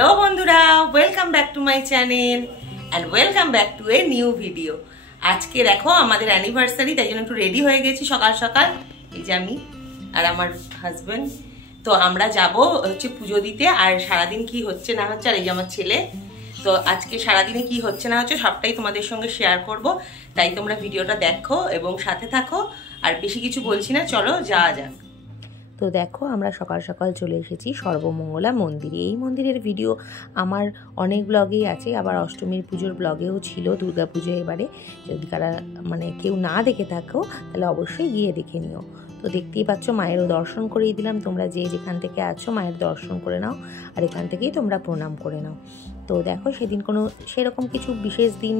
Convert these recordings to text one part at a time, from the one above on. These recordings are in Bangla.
হ্যালো বন্ধুরা, welcome back to my channel and welcome back to a new video. আজকে দেখো আমাদের অ্যানিভার্সারি, তাই জন্য একটু রেডি হয়ে গেছি সকাল সকাল। এই যে আমি আর আমার হাজব্যান্ড, তো আমরা যাব হচ্ছে পুজো দিতে। আর সারাদিন কি হচ্ছে না হচ্ছে, আর এই যে আমার ছেলে, তো আজকে সারাদিনে কি হচ্ছে না হচ্ছে সবটাই তোমাদের সঙ্গে শেয়ার করব। তাই তোমরা ভিডিওটা দেখো এবং সাথে থাকো। আর বেশি কিছু বলছি না, চলো যাওয়া যাক। তো দেখো আমরা সকাল সকাল চলে এসেছি সর্বমঙ্গলা মন্দিরে। এই মন্দিরের ভিডিও আমার অনেক ব্লগেই আছে, আবার অষ্টমীর পুজোর ব্লগেও ছিল, দুর্গা পুজো এবারে। যদি কারা কেউ না দেখে থাকো তাহলে অবশ্যই গিয়ে দেখে নিও। তো দেখতেই পাচ্ছ মায়েরও দর্শন করিয়ে দিলাম। তোমরা যে যেখান থেকে আছো মায়ের দর্শন করে নাও, আর এখান থেকেই তোমরা প্রণাম করে নাও। তো দেখো সেদিন কোনো সেরকম কিছু বিশেষ দিন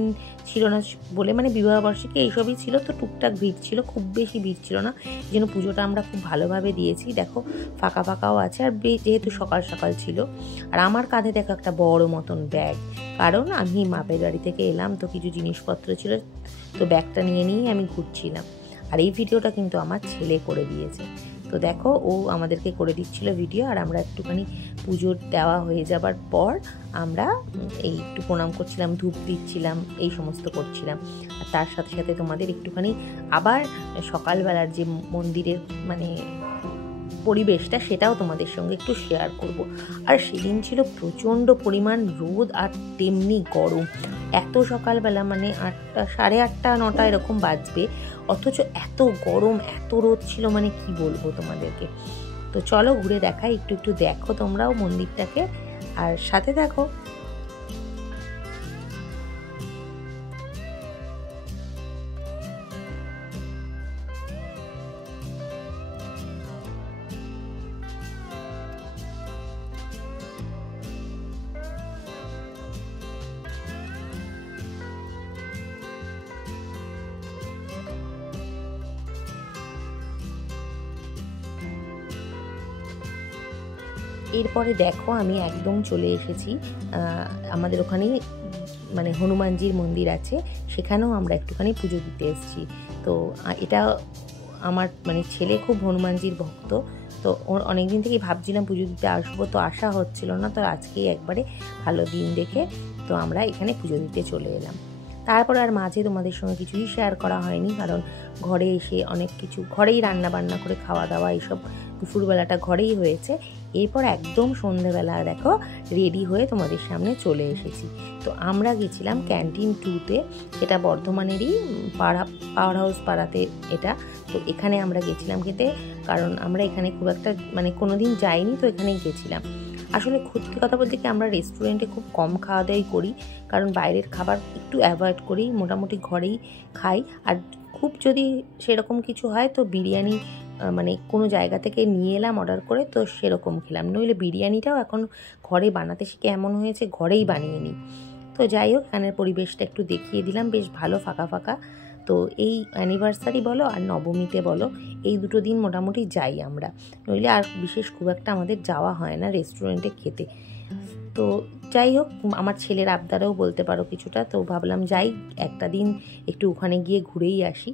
ছিল না বলে, বিবাহবার্ষিকী এইসবই ছিল, তো টুকটাক ভিড় ছিল, খুব বেশি ভিড় ছিল না। এই জন্য পুজোটা আমরা খুব ভালোভাবে দিয়েছি। দেখো ফাঁকা ফাঁকাও আছে, আর যেহেতু সকাল সকাল ছিল। আর আমার কাঁধে দেখো একটা বড় মতন ব্যাগ, কারণ আমি মাপের বাড়ি থেকে এলাম, তো কিছু জিনিসপত্র ছিল, তো ব্যাগটা নিয়ে আমি ঘুরছিলাম। আর এই ভিডিওটা কিন্তু আমার ছেলে করে দিয়েছে। তো দেখো ও আমাদেরকে করে দিচ্ছিল ভিডিও, আর আমরা একটুখানি পুজোর দেওয়া হয়ে যাবার পর আমরা এই একটু প্রণাম করছিলাম, ধূপ দিচ্ছিলাম, এই সমস্ত করছিলাম। আর তার সাথে সাথে তোমাদের একটুখানি আবার সকালবেলার যে মন্দিরের পরিবেশটা সেটাও তোমাদের সঙ্গে একটু শেয়ার করব। আর সেদিন ছিল প্রচণ্ড পরিমাণ রোদ আর তেমনি গরম। এত সকালবেলা 8টা, 8:30, 9টা এরকম বাজবে, অথচ এত গরম, এত রোদ ছিল, কি বলবো তোমাদেরকে। তো চলো ঘুরে দেখাই, একটু একটু দেখো তোমরাও মন্দিরটাকে, আর সাথে দেখো। এরপরে দেখো আমি একদম চলে এসেছি আমাদের ওখানেই হনুমানজির মন্দির আছে, সেখানেও আমরা একটুখানি পুজো দিতে এসেছি। তো এটা আমার ছেলে খুব হনুমানজির ভক্ত, তো অনেকদিন থেকেই ভাবছিলাম পুজো দিতে আসবো, তো আসা হচ্ছিল না। তো আজকেই একবারে ভালো দিন দেখে তো আমরা এখানে পুজো দিতে চলে এলাম। তারপর আর মাঝে তোমাদের সঙ্গে কিছুই শেয়ার করা হয়নি, কারণ ঘরে এসে অনেক কিছু ঘরেই রান্না বান্না করে খাওয়া দাওয়া এইসব দুপুরবেলাটা ঘরেই হয়েছে। এরপর একদম সন্ধেবেলা দেখো রেডি হয়ে তোমাদের সামনে চলে এসেছি। তো আমরা গেছিলাম ক্যান্টিন 2-তে, এটা বর্ধমানেরই পাওয়ার হাউস পাড়াতে এটা। তো এখানে আমরা গেছিলাম খেতে, কারণ আমরা এখানে খুব একটা কোনোদিন যাইনি, তো এখানেই গেছিলাম। আসলে সত্যি কথা বলতে কি, আমরা রেস্টুরেন্টে খুব কম খাওয়া দাওয়াই করি, কারণ বাইরের খাবার একটু অ্যাভয়েড করি, মোটামুটি ঘরেই খাই। আর খুব যদি সেরকম কিছু হয় তো বিরিয়ানি কোনো জায়গা থেকে নিয়ে এলাম অর্ডার করে, তো সেরকম খেলাম। নইলে বিরিয়ানিটাও এখন ঘরে বানাতে শিখে এমন হয়েছে ঘরেই বানিয়ে নিই। তো যাই হোক, এখানের পরিবেশটা একটু দেখিয়ে দিলাম, বেশ ভালো ফাঁকা ফাঁকা। তো এই অ্যানিভার্সারি বলো আর নবমীতে বলো, এই দুটো দিন মোটামুটি যাই আমরা, নইলে আর বিশেষ খুব একটা আমাদের যাওয়া হয় না রেস্টুরেন্টে খেতে। তো যাই হোক, আমার ছেলের আবদারেও বলতে পারো কিছুটা, তো ভাবলাম যাই একটা দিন একটু ওখানে গিয়ে ঘুরেই আসি।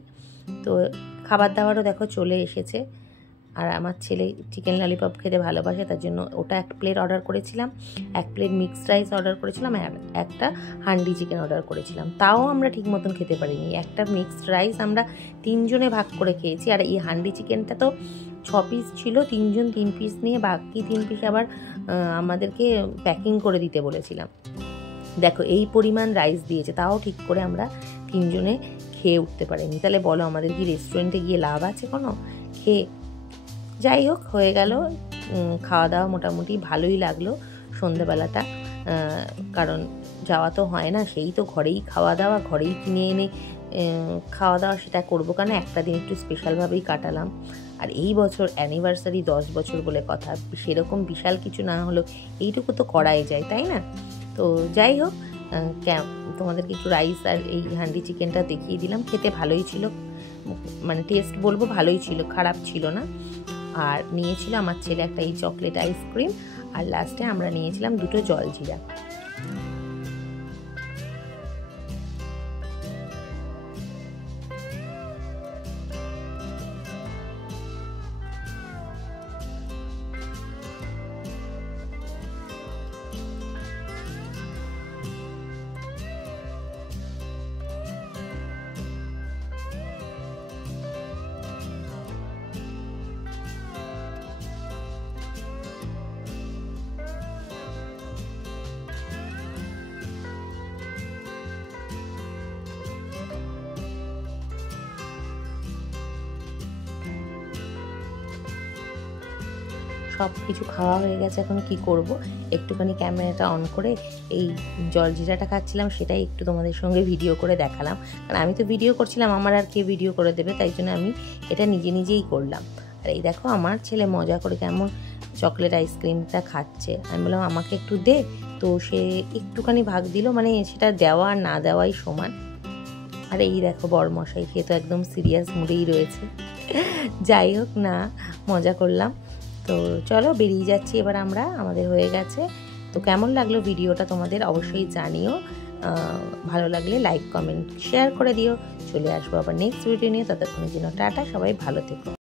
তো খাবার দাবারও দেখো চলে এসেছে, আর আমার ছেলে চিকেন ললিপপ খেতে ভালোবাসে, তার জন্য ওটা 1 প্লেট অর্ডার করেছিলাম, 1 প্লেট মিক্সড রাইস অর্ডার করেছিলাম, আর একটা হান্ডি চিকেন অর্ডার করেছিলাম। তাও আমরা ঠিক মতন খেতে পারিনি। একটা মিক্সড রাইস আমরা 3 জনে ভাগ করে খেয়েছি, আর এই হান্ডি চিকেনটা তো 6 পিস ছিল, 3 জন 3 পিস নিয়ে বাকি 3 পিস আবার আমাদেরকে প্যাকিং করে দিতে বলেছিলাম। দেখো এই পরিমাণ রাইস দিয়েছে, তাও ঠিক করে আমরা 3 জনে খেয়ে উঠতে পারিনি। তাহলে বলো আমাদের কি রেস্টুরেন্টে গিয়ে লাভ আছে কোনো খেয়ে? যাই হোক, হয়ে গেল খাওয়া দাওয়া, মোটামুটি ভালোই লাগলো সন্ধেবেলাটা, কারণ যাওয়া তো হয় না, সেই তো ঘরেই খাওয়া দাওয়া, ঘরেই কিনে এনে খাওয়া দাওয়া, সেটা করবো কেন, একটা দিন একটু স্পেশালভাবেই কাটালাম। আর এই বছর অ্যানিভার্সারি 10 বছর বলে কথা, সেরকম বিশাল কিছু না হলেও এইটুকু তো করাই যায়, তাই না? তো যাই হোক, তোমাদেরকে একটু রাইস আর এই হান্ডি চিকেনটা দেখিয়ে দিলাম। খেতে ভালোই ছিল, টেস্ট বলবো ভালোই ছিল, খারাপ ছিল না। আর নিয়েছিল আমার ছেলে একটা এই চকলেট আইসক্রিম, আর লাস্টে আমরা নিয়েছিলাম 2টো জলজিরা। সব কিছু খাওয়া হয়ে গেছে, এখন কি করব, একটুখানি ক্যামেরাটা অন করে এই জলজিরাটা খাচ্ছিলাম, সেটাই একটু তোমাদের সঙ্গে ভিডিও করে দেখালাম। কারণ আমি তো ভিডিও করছিলাম, আমার আর কে ভিডিও করে দেবে, তাই জন্য আমি এটা নিজেই করলাম। আর এই দেখো আমার ছেলে মজা করে কেমন চকলেট আইসক্রিমটা খাচ্ছে। আমি বললাম আমাকে একটু দে, তো সে একটুখানি ভাগ দিল, মানে সেটা দেওয়া আর না দেওয়াই সমান। আর এই দেখো বরমশাই, সে তো একদম সিরিয়াস মুডেই রয়েছে। যাই হোক না, মজা করলাম। তো চলো বেরিয়ে যাচ্ছি এবার আমরা, আমাদের হয়ে গেছে। তো কেমন লাগলো ভিডিওটা তোমাদের অবশ্যই জানিও, ভালো লাগলে লাইক কমেন্ট শেয়ার করে দিও। চলে আসবো আবার নেক্সট ভিডিও নিয়ে, ততক্ষণের জন্য টাটা, সবাই ভালো থেকো।